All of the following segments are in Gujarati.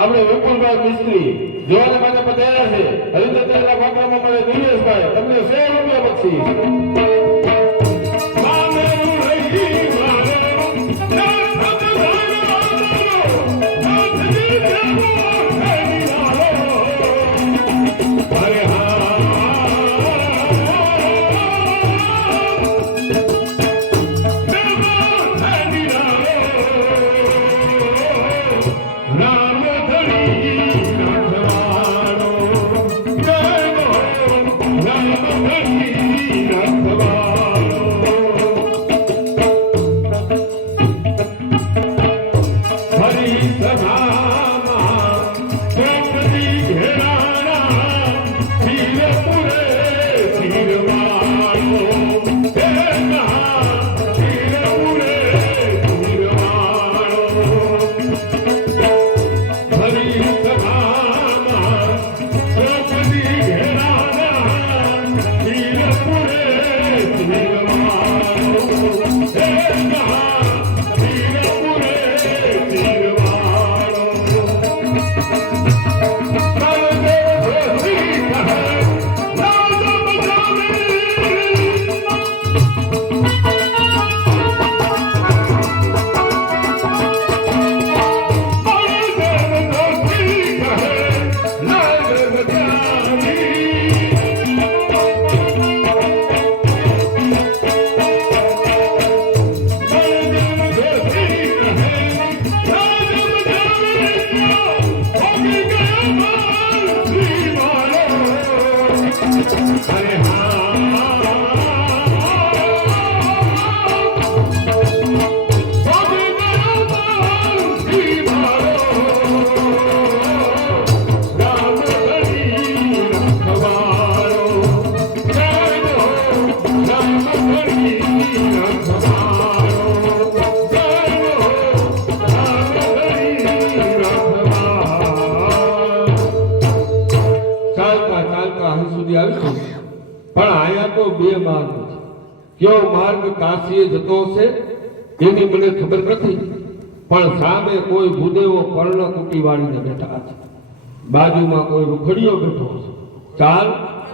આપણે વિપુલભાઈ મિસ્ત્રી જોવાના માટે પધાર્યા છે. હરિચંદ્રના પાત્રમાં મળે દિનેશભાઈ તમને 100 રૂપિયા બક્ષીસ. કયો માર્ગ કાશીએ જતો છે એની મને ખબર નથી, પણ સામે કોઈ ભૂદેવો પર્ણ કુટી વાળીને બેઠા છે, બાજુમાં કોઈ રૂખડીયો બેઠો છે. ચાલ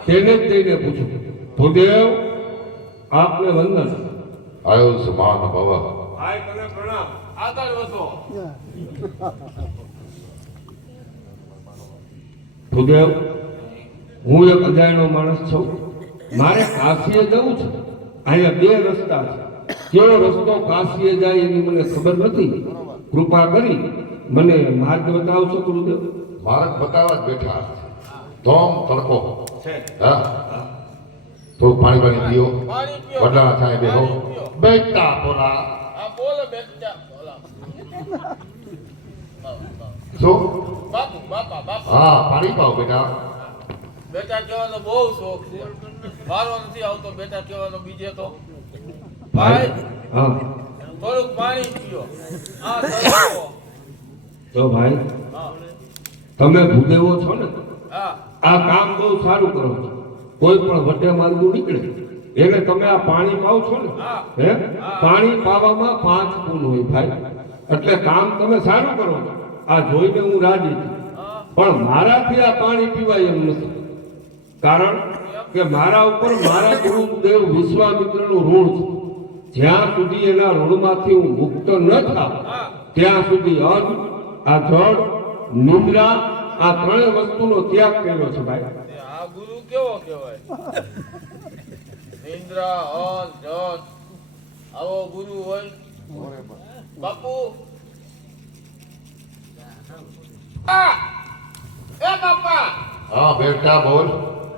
તેને જ જઈને પૂછું. ભૂદેવ આપને વંદન. આયો સમાન ભવ. આય તને પ્રણામ. આગળ વધો. ભૂદેવ હું એક અજાણ્યો માણસ છું, મારે કાશીએ જવું છે. અહીંયા બે રસ્તા છે, કેવો રસ્તો કાશીએ જાય એની મને ખબર નથી. કૃપા કરી મને માર્ગ બતાવશો ગુરુદેવ? માર્ગ બતાવવા જ બેઠા છે. ધોમ તડકો હા તો પાણી પીઓ, પાણી પીઓ. વડલાના છાંયે બેહો, પાણી પીઓ. બેઠા પોલા હા બોલો બેટા બોલા શું બાપુ બાપા બાપા હા પાણી પાઓ બેટા. બેટા કહેવાનો બહુ શોખ છે. મારો નથી આવતો બેટા કહેવાનો બીજે તો. ભાઈ હા થોડુંક પાણી પીઓ. હા તડકો. તો ભાઈ હા તમે ભૂદેવો છો ને, હા આ કામ બહુ સારું કરો છો. કોઈ પણ વટે માર્ગું નીકળે એને તમે આ પાણી પાવ છો ને, હા. હે પાણી પાવામાં 5 પૂન હોય ભાઈ. એટલે કામ તમે સારું કરો છો. આ જોઈને હું રાજી છું, હા પણ મારાથી આ પાણી પીવાય એમ નથી. કારણ કે મારા ઉપર મારા ગુરુદેવ વિશ્વામિત્રનું ઋણ છે. જ્યાં સુધી એના ઋણમાંથી હું મુક્ત ન થાવ ત્યાં સુધી અન્ન, આ જળ, નિદ્રા, આ ત્રણેય વસ્તુનો ત્યાગ કર્યો છે ભાઈ. આ ગુરુ કેવો કહેવાય? ઇન્દ્રા અન જન આવો ગુરુ હોય બાપુ. એ બાપા હા બેટા બોલ.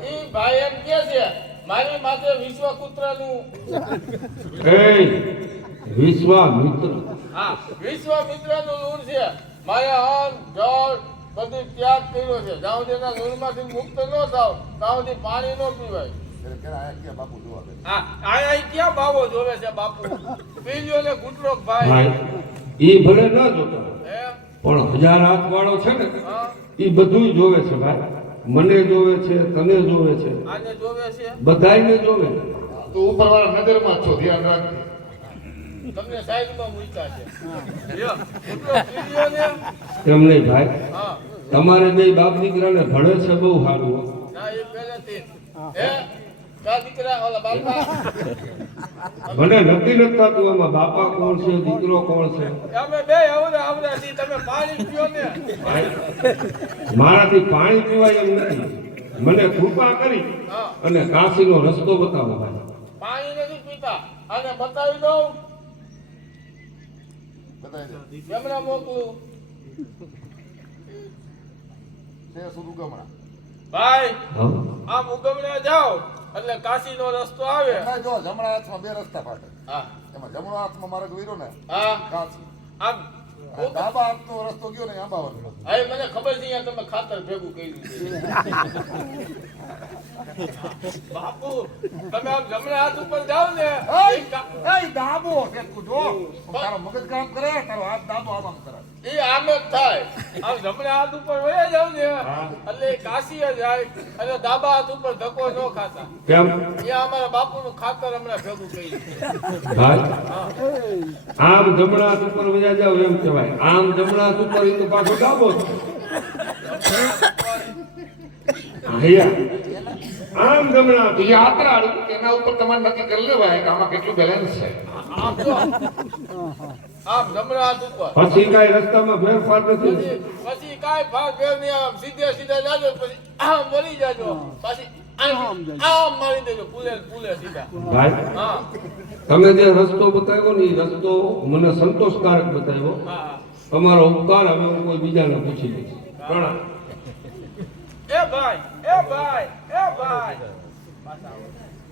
એ ભાઈ એમ કે છે મારી માથે વિશ્વપુત્રનું એ વિશ્વામિત્ર, હા વિશ્વમિત્રનું ઋણ છે. મારે અન્ન જળ બધું ત્યાગ કર્યો છે. જ્યાં સુધી એના ઋણમાંથી મુક્ત ન થાવ ત્યાં સુધી પાણી ન પીવાય. હા આયા ક્યાં બાવો જોવે છે બાપુ? પી લ્યો ને ઘૂંટડો ભાઈ. ભાઈ એ ભલે ન જોતો હે પણ 1000 હાથ વાળો છે ને, હા એ બધું જોવે છે ભાઈ. મને જોવે છે, તને જોવે છે, આને જોવે છે. બધાયને જોવે. તું ઉપરવાળા નજરમાં છો, ધ્યાન રાખજે. તમને સાઈડમાં મૂક્યા છે. લ્યો ઘૂંટડો પી લ્યો ને. એમ નહીં ભાઈ, હા તમારે બે બાપ દીકરાને ભણે છે બહુ સારું હો. ના એ પહેલેથી હે કા દીકરા ઓલા બાપા મને નક્કી નથી થતું એમાં બાપા કોણ છે, દીકરો કોણ છે. અમે બે આવડા આવડા છી. તમે પાણી પીઓ ને. ભાઈ, મારાથી પાણી પીવાય એમ નથી. મને કૃપા કરી હા અને કાશીનો રસ્તો બતાવો ભાઈ. પાણી નથી પીતા. આને બતાવી દઉં. કેમરા મોકલું ભાઈ? હા આમ ઉગમણા જાઓ એટલે કાશીનો રસ્તો આવે. જો જમણા હાથમાં બે રસ્તા પાટે. હા એમાં જમણો હાથમાં માર્ગ વીરો ને હા કાશી. આમ અને ડાબા હાથનો રસ્તો ગયો ને આંબાવાનો. હવે મને ખબર છે અહીંયા તમે ખાતર ભેગું કર્યું છે. બાપુ તમે આમ જમણા હાથ ઉપર જાઓ ને એ ડાબો છે તું જો. તારો મગજ કામ કરે, તારો હાથ ડાબો આમ કરે. એ આમ જ થાય. આમ જમણા હાથ ઉપર વયા જાવ ને એટલે કાશી જ જાય. અને ડાબા હાથ ઉપર ધક્કો ન ખાતા. કેમ અહીંયા અમારા બાપુનું ખાતર હમણાં ભેગું કર્યું. ભાઈ? આમ જમણા હાથ ઉપર વયા જાવ એમ કહેવાય. આમ જમણા હાથ ઉપર એ તો પાછો ડાબો છે. અહીંયા આમ જમણા હાથ. તો યાત્રા આડું એના ઉપર તમારે નક્કી કરી લેવાય કે આમાં કેટલું બેલેન્સ છે. આમ જો આમ જમણા હાથ ઉપર પછી કઈ રસ્તામાં ફેરફાર નથી. પછી કાંઈ ભાગ ફેર નહીં. આમ સીધે સીધા જાજો પછી આમ મરી જાજો. પછી આમ મારી દેજો પુલે પુલે સીધા. ભાઈ, હા તમે જે રસ્તો બતાવ્યો ને એ રસ્તો મને સંતોષકારક બતાવ્યો. હા તમારો ઉપકાર હવે હું કોઈ બીજાને પૂછી લઈશ. પ્રણામ. એ ભાઈ એ ભાઈ એ ભાઈ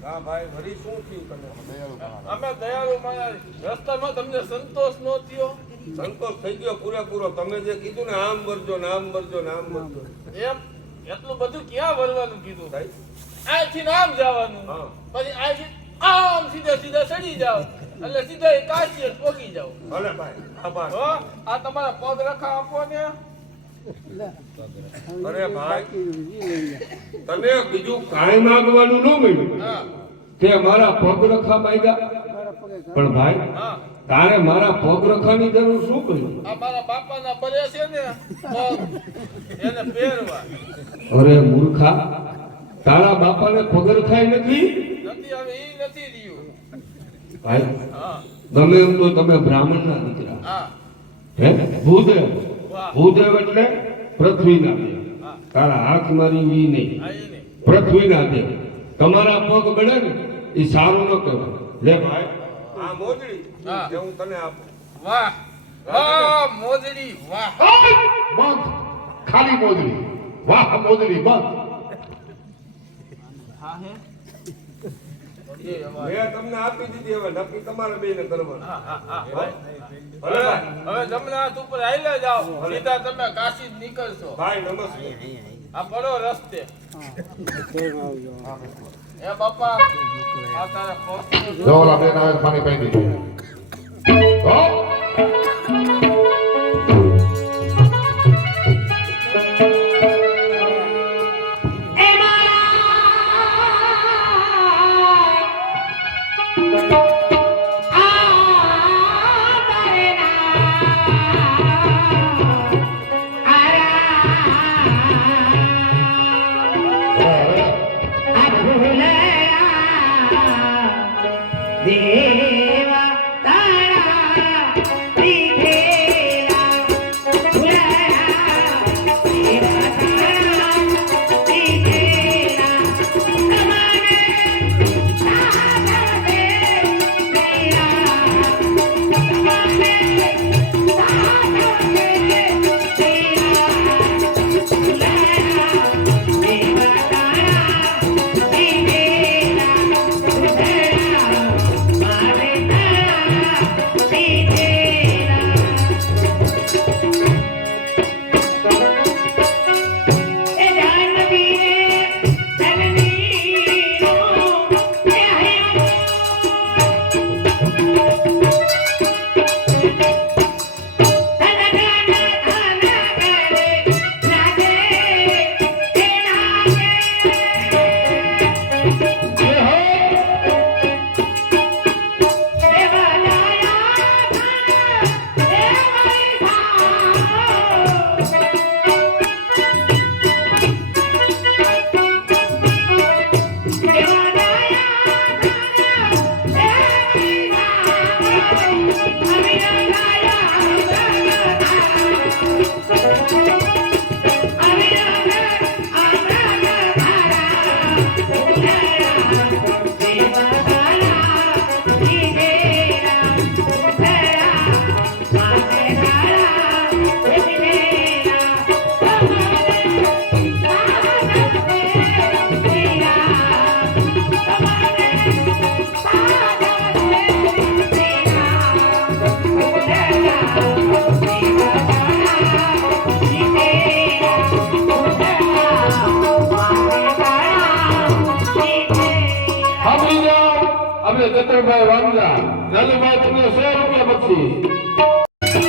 હા ભાઈ વળી શું થયું તને? અમે દયાળુ માયા રસ્તામાં તમને સંતોષ નો થયો? સંતોષ થઈ ગયો પૂરેપૂરો. તમે જે કીધું ને આમ વરજો ને આમ વરજો ને આમ વરજો. એમ એટલું બધું ક્યાં વરવાનું કીધું? ભાઈ અહીંથી આમ જવાનું. હા. પછી અહીંથી આમ સીધા સીધા ચડી જાવ એટલે સીધા એ કાશી પહોંચી જાવ. ભલે ભાઈ, આભાર. હો આ તમારા પગ રખા આપો ને. અરે ભાઈ, તને બીજું કાંઈ માંગવાનું ન મળ્યું હા તે મારા પગ રખા માંગ્યા. પણ ભાઈ, હા તારે મારા પગ રખાની જરૂર શું પડી? આ મારા બાપાના બરે છે ને પગ એને પહેરવા અરે મૂર્ખા, તારા બાપાને પગ રખાય નથી. નથી. હવે ઈ નથી રહ્યું. ભાઈ, હા ગમે એમ તો તમે બ્રાહ્મણના દીકરા. હા હે ભૂદેવ. વાહ. ભૂદેવ એટલે પૃથ્વીના દેવ. હા તારા હાથ મારી વી નહીં આ ઈ નહીં. પૃથ્વીના દેવ તમારા પગ ગળે ને એ સારું ન કહેવાય લે ભાઈ આ મોજડી હા. જે હું તને આપું વાહ વાહ મોજડી વાહ બંધ ખાલી મોજડી વાહ મોજડી બંધ એ અમારે. મેં તમને આપી દીધી હવે નક્કી તમારે બેને કરવાનું હા, હા, હા. ભલે હવે ભાઈ. હવે જમણા હાથ ઉપર હાલ્યા જાઓ સીધા તમે કાશી જ નીકળશો ભાઈ નમસ્તે આ પડો રસ્તે એ બાપા આ તારા પગ જો ઓલા બેન આવે તો પાણી પાઈ દીધું હો દેવા તારા દીધેલા ભૂલાયા દેવા તારા દીધેલા તમારે સાધવે તેરા તમારે સાધવે તેરા ભૂલાયા દેવા તારા દીધેલા ભૂલાયા મારે તારા દીધેલા એ જાનવી રે જનની નો એ હૈયો સાંભળી જાઓ આપણે ચતુરભાઈ વાંદરા નાનીભાઈ તમને 100 રૂપિયા બક્ષીસ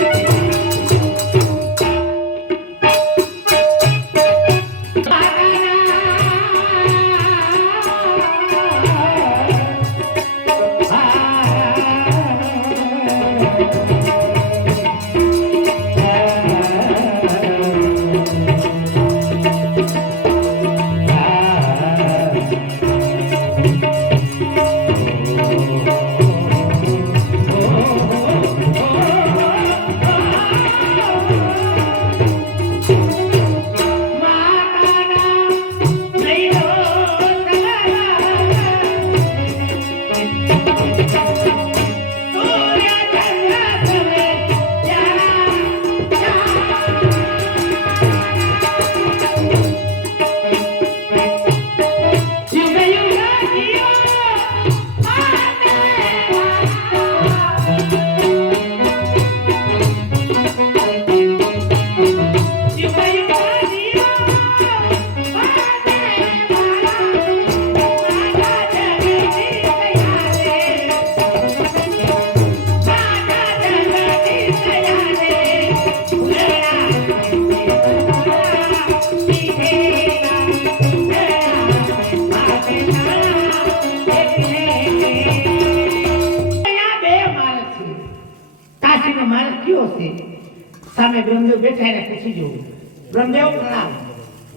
સામે બ્રહ્મદેવ બેઠા એને પૂછી જોવું બ્રહ્મદેવ પ્રણામ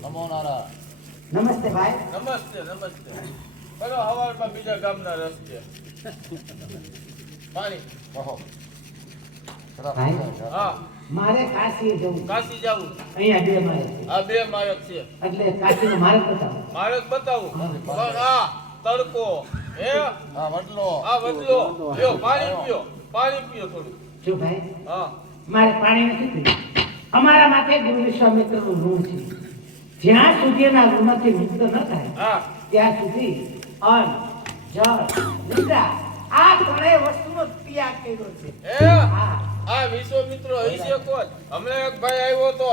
નમો નારાયણ. નમસ્તે ભાઈ નમસ્તે નમસ્તે ચલો હવારમાં બીજા ગામના રસ્તે પાણી કહો ભાઈ હા મારે કાશીએ જવું કાશી જાવું અહીંયા બે મારે છે. આ બે માર્ગ છે એટલે કાશીનો માર્ગ બતાવો. માર્ગ બતાવું પણ આ તડકો હે હા વડલો આ બદલો લ્યો પાણી પીઓ થોડું જો ભાઈ હા મારે પાણી નથી પીવું. અમારા માથે ગુરુ વિશ્વામિત્રનું ઋણ છે. જ્યાં સુધી એના ઋણથી મુક્ત ન થાય હા ત્યાં સુધી અન્ન જળ નિદ્રા આ ત્રણેય વસ્તુનો ત્યાગ કર્યો છે. હે હા આ વિશ્વમિત્ર હશે કોણ હમણાં એક ભાઈ આવ્યો તો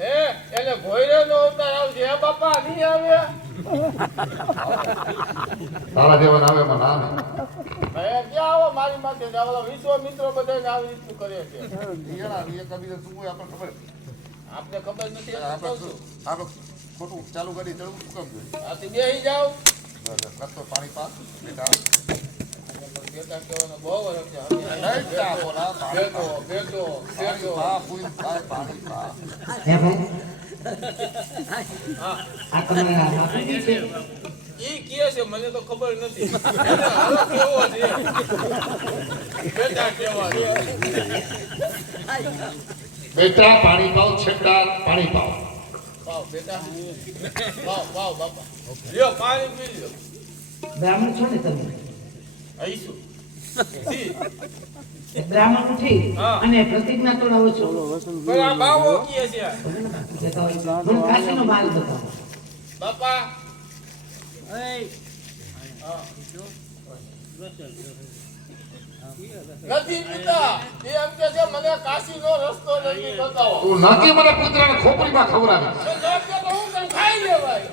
હે એને ભોયરે નો અવતાર આવશે હે બાપા નહીં આવે તારા જેવા ના આવે એમાં ના આવે. ભાઈ ક્યાં આવો મારી માથે જ આવો વિશ્વમિત્ર બધાને આવી રીતનું કરે છે ઈયળા એ કબીર શું હોય આપણને ખબર આપને ખબર નથી એટલે આપણે કહું છું. આપણે ખોટું ચાલુ કરી ચડવું શું કામ જોઈએ આથી બેસી જાઓ રસ્તો પાણી પા બેટા બેટા કહેવાનો બહુ વરસ છે નહીં ચા બોલા પાણી બેઠો પા બેઠો પાણી બેઠો પા પૂરી થાય પાણી પા હે ભાઈ હા આ તમારા બાપુજી છે. ઈ કહે છે મને તો ખબર નથી એને હાલો કેવો છે બેટા કેવા છે બેટા પાણી પાવ છેટા પાણી પાવ. પાવ બેટા પાવ બાપા લ્યો પાણી પી લ્યો બ્રાહ્મણ છો ને તમે આઈશું જી બ્રાહ્મણ ઉઠી હા. અને પ્રતિજ્ઞા તોડાવો છો. પણ આ બાવો કહે છે મને કાશીનો માર્ગ બતાવો. બાપા નથી પિતા એ એમ કે છે મને કાશીનો રસ્તો નથી બતાવો તું નાખી મને કૂતરાને ખોપડીમાં ખવડાવી. તો ન કે તો હું કઈ ખાઈ લેવાય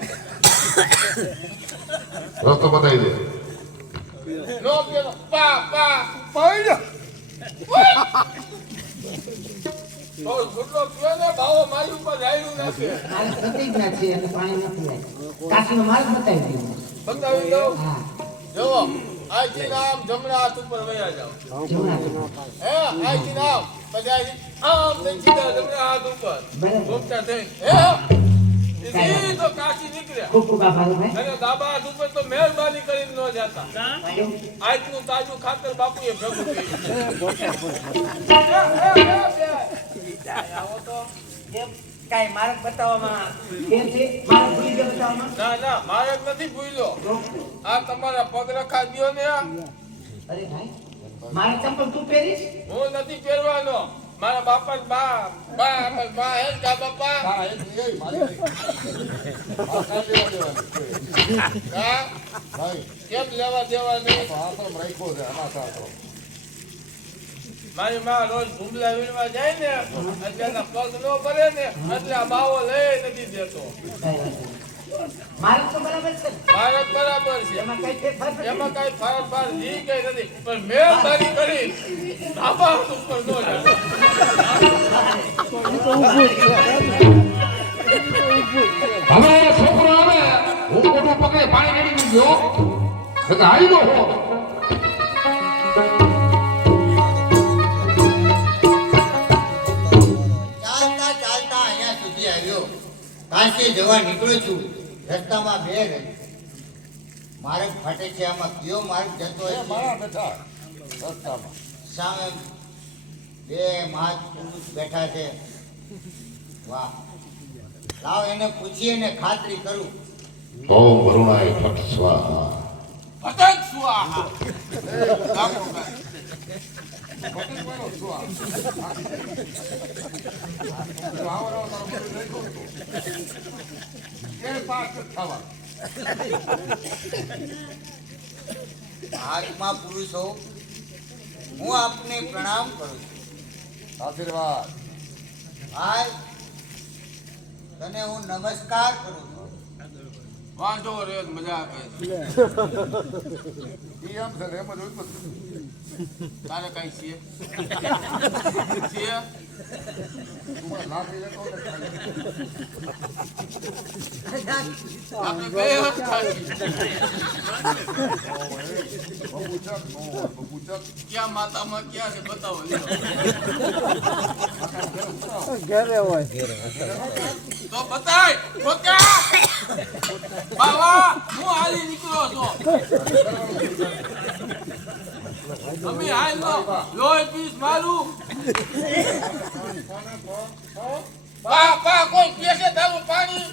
રસ્તો બતાવી દે. નો કે તો પા પાણી તો છૂટલો પીયો ને બાવો મારી ઉપર રાયડું નાખે મારે પ્રતિજ્ઞા છે એટલે પાણી ન પીવાય. કાશીનો માર્ગ બતાવી દો. બતાવી દઉં હા જુઓ આજથી નામ જમણા હાથ ઉપર વયા જાઓ જમણા હે આજથી નામ પછી આજથી આમ થઈ સીધા જમણા હાથ ઉપર બરાબર. ઘૂમતા થઈ હે સીધો કાશી નીકળ્યા ખૂબ ખૂબ આભાર ભાઈ. અને ડાબા હાથ ઉપર તો મહેરબાની કરીને ન જતા કેમ? આજનું તાજું ખાતર બાપુએ ભેગું કર્યું આવો તો કાંઈ માર્ગ બતાવવામાં કેમ છે? માર્ગ ભૂલી ગયો બતાવવામાં? ના ના મારે નથી ભૂલ્યો તો? આ તમારા પગ રખા દ્યો ને અરે ભાઈ મારા ચંપલ તું પહેરીશ? હું નથી પહેરવાનો મારા બાપા બા હે કા બાપા હા એ મારી આ કાઢી દેવાની હા ભાઈ કેમ લેવા દેવા નહીં તો આ તો રાખ્યો છે આના સાતો મારી માં રોજ ભૂમલા વીણવા જાય ને એટલે એના પગ ન ભરે ને એટલે આ બાવો લઈ નથી દેતો કાંઈ વાંધો નહીં. માર્ગ તો બરાબર છે ને? ભારત બરાબર છે એમાં કાંઈ ફેરફાર નથી? એમાં કઈ ફરક બાર જી કઈ નથી પણ મહેરબાની કરી ધાબા ઉપર ન જાય હવે એ છોકરો આવે હું મોટું પકડે પાણી રેડી ગયો હાઈ નો હો. ચાલતા ચાલતા અહીંયા સુધી આવ્યો કાશી જવા નીકળું છું રસ્તામાં બે રહી માર્ગ ફાટે છે આમાં કયો માર્ગ જતો એ હશે? મારા બેઠા રસ્તામાં સામે બે મહાપુરુષ બેઠા છે વાહ લાવ એને પૂછીએ ને ખાતરી કરું ઓમ વરુણાય ફટ સ્વાહા. પતંગ સ્વાહા પકડી પડો શું આ આવો તારો બધું રાખ્યો કે પાસ થવા મહાત્મા પુરુષો હું આપને પ્રણામ કરું છું આશીર્વાદ ભાઈ તને હું નમસ્કાર કરું છું વાંધો રે મજા આવે ઈ આમ છે એમ જ હોય બધું. તારે કઈ છે છે તું મને નાખી લેતો ને ખાલી. આપણે બે હાથ ખાલી બબુચક નો બબુચક ક્યાં માતામાં ક્યાં છે બતાવો લ્યો. તો બતાય પોતા બાવા હું હાલી નીકળ્યો છો અમે હાલ નો લોહી પીસ મારું પા કોઈ પીશે તારું પાણી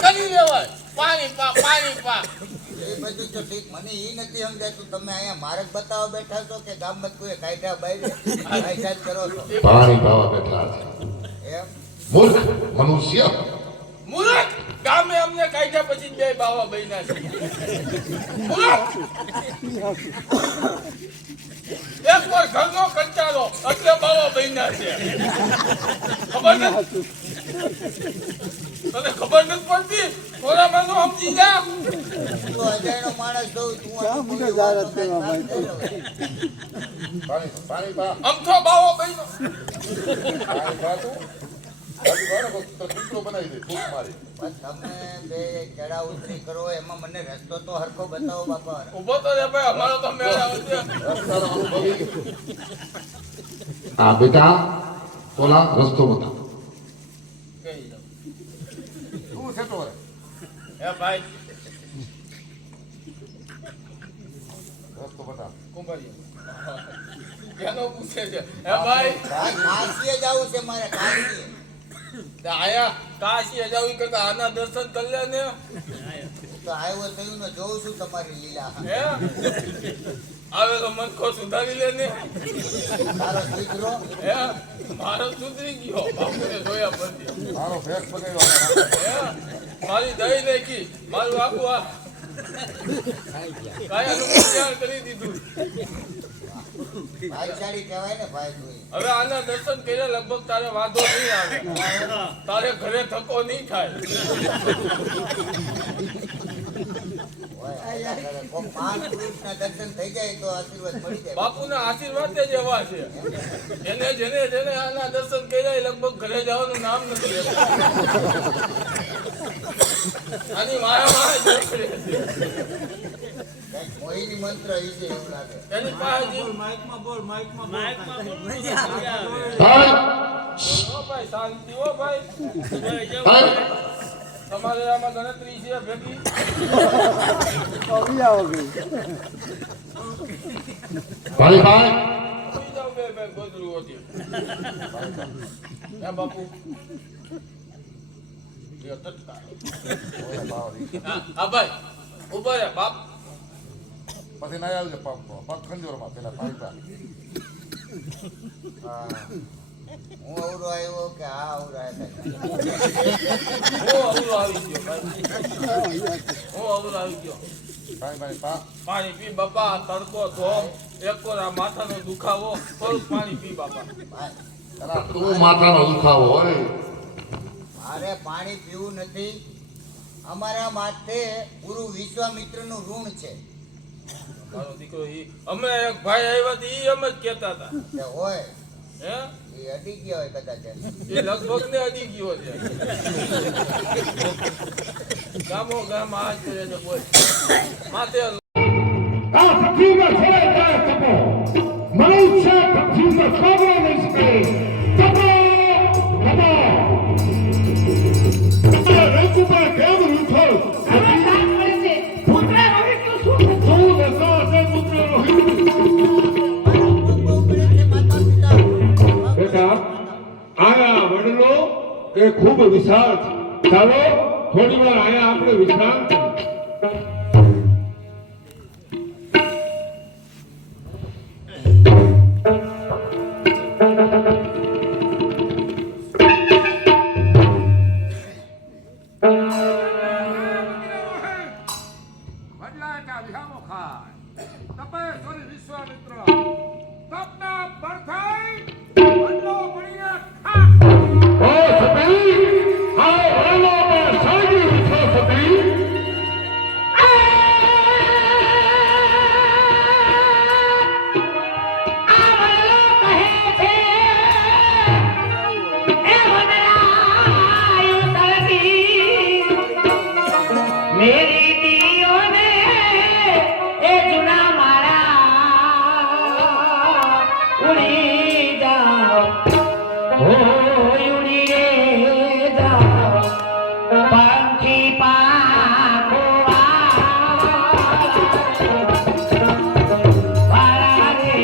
કરી લેવાય. પાણી પા એ બધું તો ઠીક, મને એ નથી સમજાતું તમે અહીંયા માર્ગ બતાવવા બેઠા છો કે ગામમાં કોઈ કાયદા બાયરે કાયદા કરો છો પાણી પાવા બેઠા છે. એમ? મૂર્ખ મનુષ્ય. મૂર્ખ ગામે અમને કાઢ્યા પછી બે બાવા બન્યા છે. મૂર્ખ એક કોઈ ઘરનો કંટાળો એટલે બાવા બન્યા છે. ખબર નથી તને ખબર નથી પડતી? થોડા મને સમજી જા. તો અજાણ્યો માણસ જોઉં તું પાણી પા. અમથો બાવો બન્યો. પાણી પા તું. હજી વાળો તો કૂતરો બનાવી દે ફૂંક મારી. પણ તમે બે ચડા ઉતરી કરો એમાં મને રસ્તો તો હરખો બતાવો બાપા. ઉભો તો રે ભાઈ, અમારો તો મેળ આવે છે. રસ્તાનો અનુભવી. હા બેટા ઓલા રસ્તો બતા. કહી દઉં. શું છે તો હવે? હે ભાઈ રસ્તો બતા. કુંભારી કેનો પૂછે છે? હે ભાઈ કાશીએ જવું છે મારે, કાશીએ. આયા કાશી અજાવી કરતા આના દર્શન કરી લે ને. તો આવ્યો થયું ને જોઉં છું તમારી લીલા. હે આવે તો મનખો સુધારી લે ને. તારો દીકરો હે મારો સુધરી ગયો બાપુને જોયા પછી. મારો ભેસ બગાડ્યો. હે મારી દઈ નાખી, મારું આખું આ કાયાનું કલ્યાણ કરી દીધું. ભાઈચારી કહેવાય ને ભાઈ તું. હવે આના દર્શન કર્યા લગભગ તારે વાંધો નહીં આવે. તારે ઘરે ધક્કો નહીં થાય. કોઈ મહાપુરુષના દર્શન થઈ જાય તો આશીર્વાદ મળી જાય. બાપુના આશીર્વાદ જ એવા છે. જેને આના દર્શન કર્યા એ લગભગ ઘરે જવાનું નામ નથી લેતા. આની માયામાં જ રહે છે. કંઈક મોહિની મંત્ર ઈ છે એવું લાગે. એની પાસે જે- ઓ ભાઈ શાંતિ, ઓ ભાઈ તમારે આમાં ગણતરી છે ભેગી. ભાઈ ભાઈ સુઈ જાઓ બે ગોદડું હોતી. હે બાપુ લ્યો તટકા. હા ભાઈ ઉભો રે બાપ. પછી ના આવજે પગ ખંજોરમાં પેલા પાણી પા. હા. હું અવરો આવ્યો કે આ અવરો આવ્યા? હું અવળો આવી ગયો ભાઈ. હું અવળો આવી ગયો. પાણી પા. પાણી પી બાપા. તડકો ધોમ એકોરા માથાનો દુખાવો, થોડુંક પાણી પી બાપા. એલા તું માથાનો દુખાવો હોય. મારે પાણી પીવું નથી. અમારા માથે ગુરુ વિશ્વામિત્રનું ઋણ છે. મારો દીકરો ઈ અમે એક ભાઈ આવ્યા હતા ઈ એમ જ કહેતા હતા. તે હોય હે એ અડી ગયા હોય કદાચ. એ લગભગ ને અડી ગયો છે. ગામો ગામ આ જ કરે છે બોલ. માથે આ પૃથ્વીમાં છેલ્લે જાય તપો. મનુષ્ય પૃથ્વીમાં કબરો નહીં શકે. તપો તપો. રઘુમાં કેમ રૂઠો? હવે કામ કરે છે. પુત્ર રોહિત નું શું? શું દશા હશે પુત્ર રોહિત? બેટા આયા વડલો એ ખૂબ વિશાળ છે. ચાલો થોડી વાર આયા આપણે વિશ્રામ કરીએ. બદલાય કા વિહામો ખાય. તપે સોરી વિશ્વામિત્ર. તપના પરથાઈ બદલો પડીને ખા. ઓ સતી આ વડલો પર સાજી વિછો સતી. मेरी दियो ने ए जुना मारा उड़ी जाओ हो उड़ी जाओ पंखी पाखो वाला रे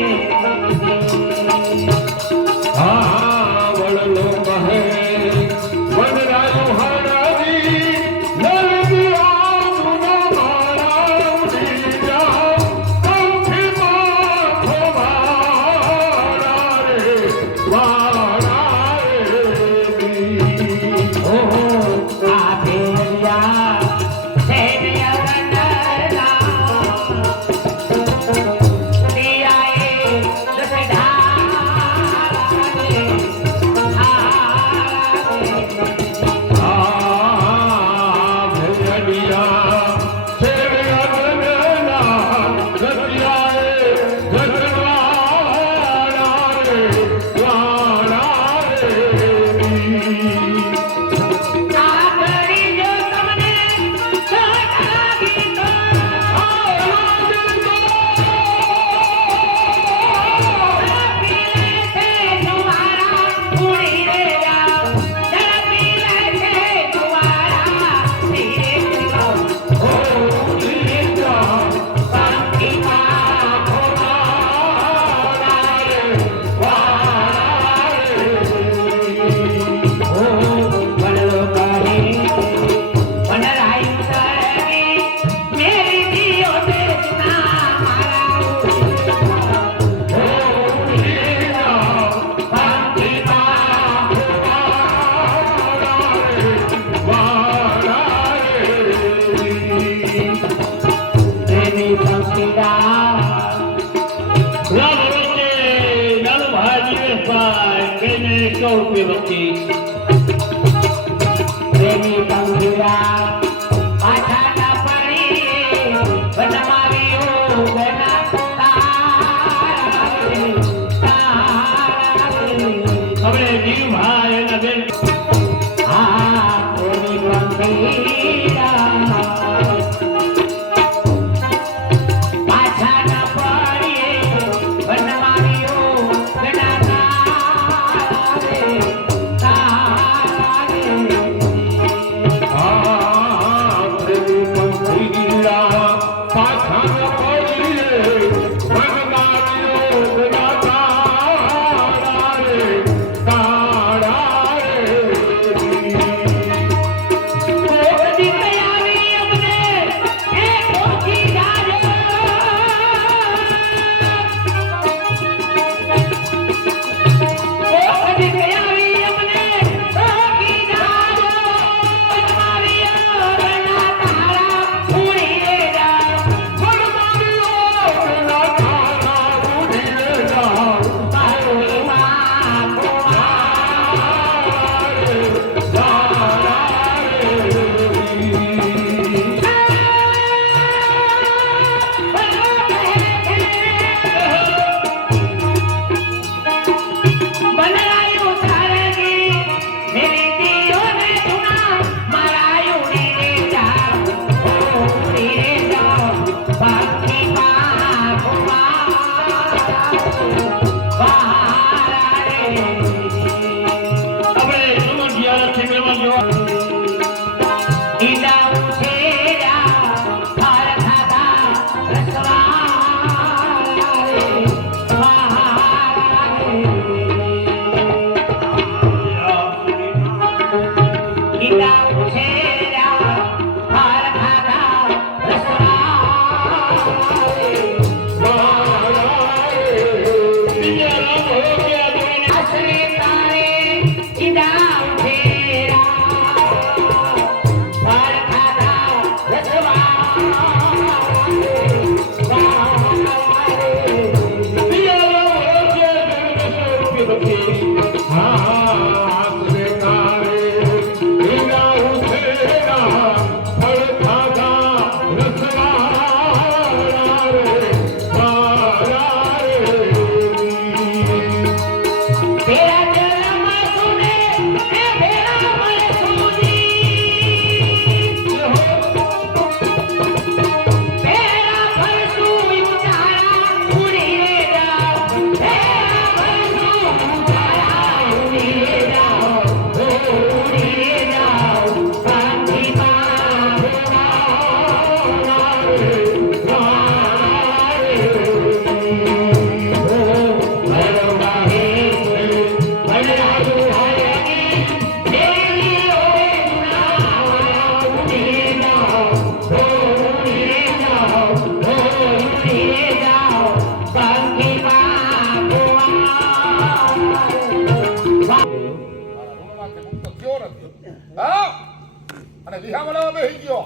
અને લિહામણામાં બેસી ગયો.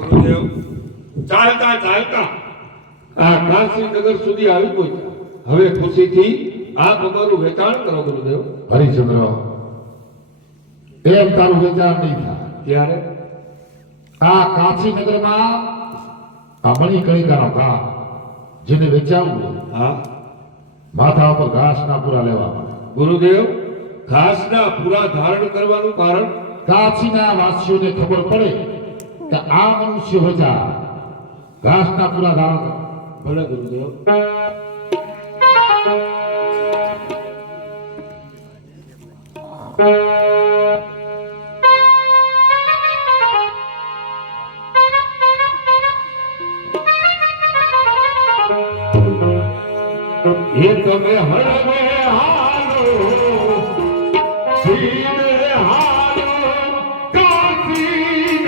ગુરુદેવ ચાલતા ચાલતા આ કાશીનગર સુધી આવી પહોંચ્યા. હવે ખુશીથી આ તમારું વેચાણ કરો ગુરુદેવ. હરિચંદ્ર એમ તારું વેચાણ નહીં થાય. ત્યારે આ કાશીનગરમાં આ મણિકણિકાનો ઘા જેને વેચાવવું હોય, હા માથા ઉપર ઘાસના પૂરા લેવા પડે. ગુરુદેવ ઘાસના પૂરા ધારણ કરવાનું કારણ કાશીના વાસીઓને ખબર પડે કે આ મનુષ્ય વેચા ઘાસના પૂરા ધારણ કરે. ભલે ગુરુદેવ. એ તમે હળવે હાલો ધીમે હાલો કાશીનગરના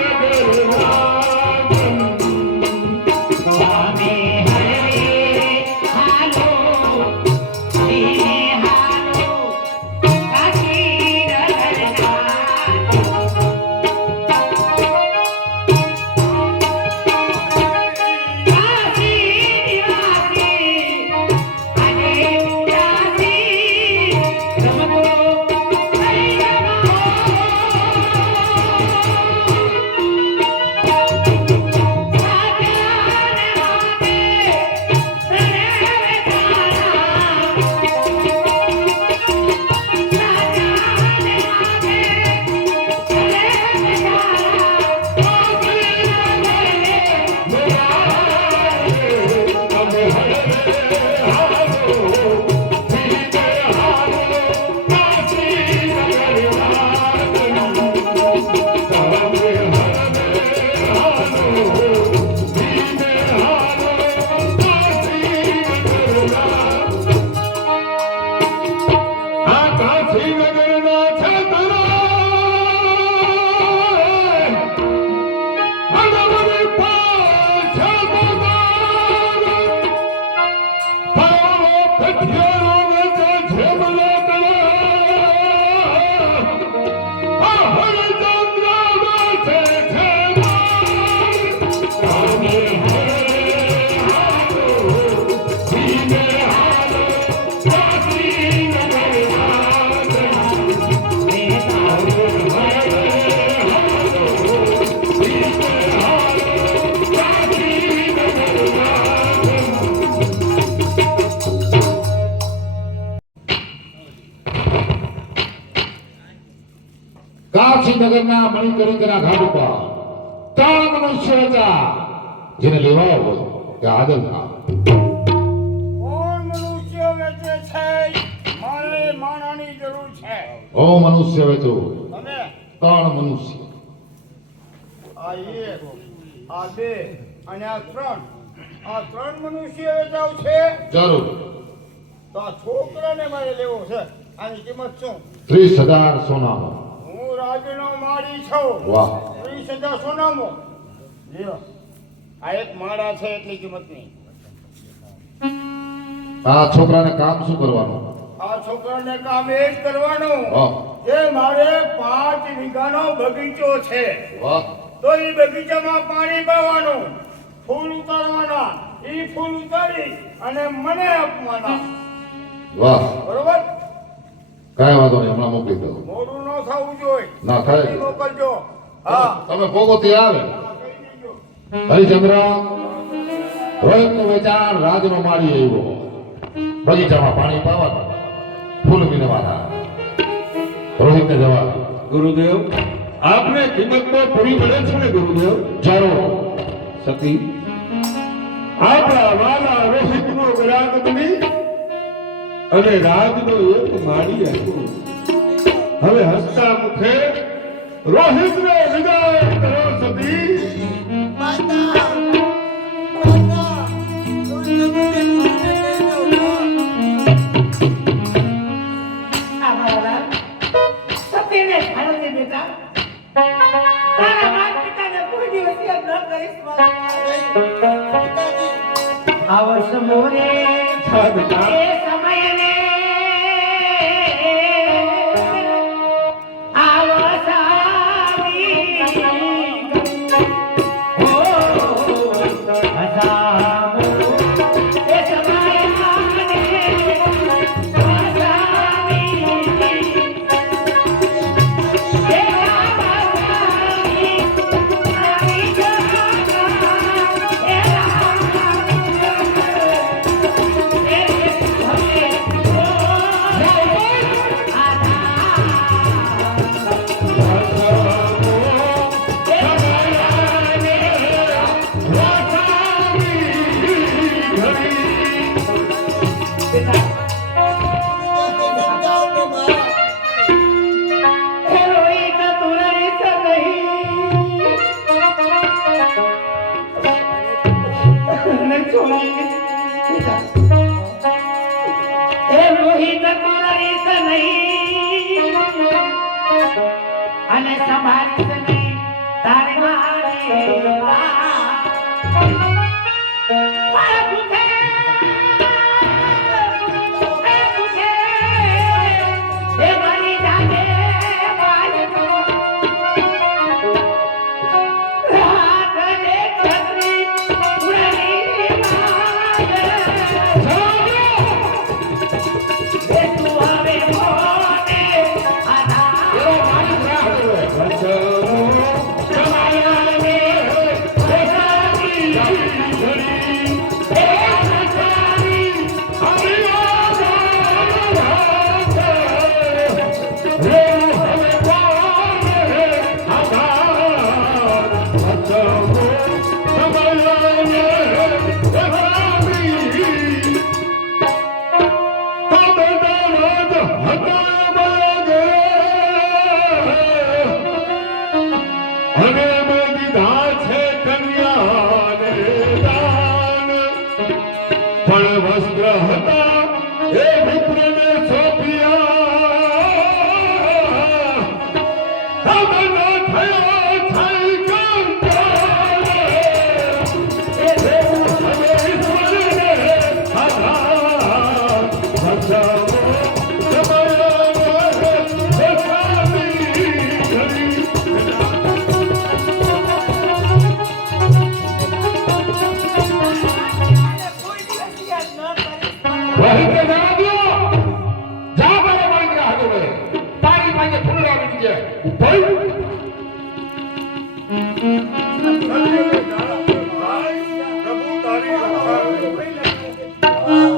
ના મણિકર્ણિકાના ઘાટ ઉપર 3 મનુષ્ય હતા જેને લેવા હોય તે આગળ થાવ. કોણ મનુષ્ય વેચે છે? મારે માણાની જરૂર છે. ઓ મનુષ્ય વેચો તમે 3 મનુષ્ય. આ 1 આ 2 અને આ 3 આ 3 મનુષ્ય વેચાવ છે. જરૂર. તો આ છોકરાને મારે લેવો છે. આની કિંમત શું? 30,000 સોનામાં. હું રાજનો માળી છું. વાહ. 30,000 સોનામાં. લ્યો આ એક માળા છે એટલી કિંમત નહીં. આ છોકરાને કામ શું કરવાનું? આ છોકરાને કામ એ જ કરવાનું વાહ કે મારે 5 વીઘાનો બગીચો છે. વાહ તો એ બગીચામાં પાણી પાવાનું, ફૂલ ઉતારવાના, એ ફૂલ ઉતારી અને મને આપવાના. વાહ. બરોબર? કાંઈ વાંધો નહીં, હમણાં મોકલી દો. મોડું ન થવું જોઈએ. ના થાય. જલ્દી મોકલજો. હા તમે ભોગો તે આવે. કહી દેજો. હરિચંદ્ર રોહિતનું વેચાણ રાજનો માળી આવ્યો. બગીચામાં પાણી પાવાનું, ફૂલ વીણવાના. રોહિતને જવા દો. ગુરુદેવ આપને કિંમત તો પૂરી મળે છે ને ગુરુદેવ? જરૂર. સતી આપણા વાલા રોહિતનો વિરાગ બની અને રાજનો એક માળી આપ્યો. હવે હસતા મુખે રોહિતને વિદાય કરો સતી. અમારા સતીને ભારતે બેટા તારા માતા પિતાને કોઈ દિવસ યાદ ન કરીશ મારા. આવશ મોરે એ સમયને આવશ આવી ઓ હસામો એ સમયને આવશ આવી એ આવશ આવી અને સંભાળીશ નહીં તારી મારી જલ્દી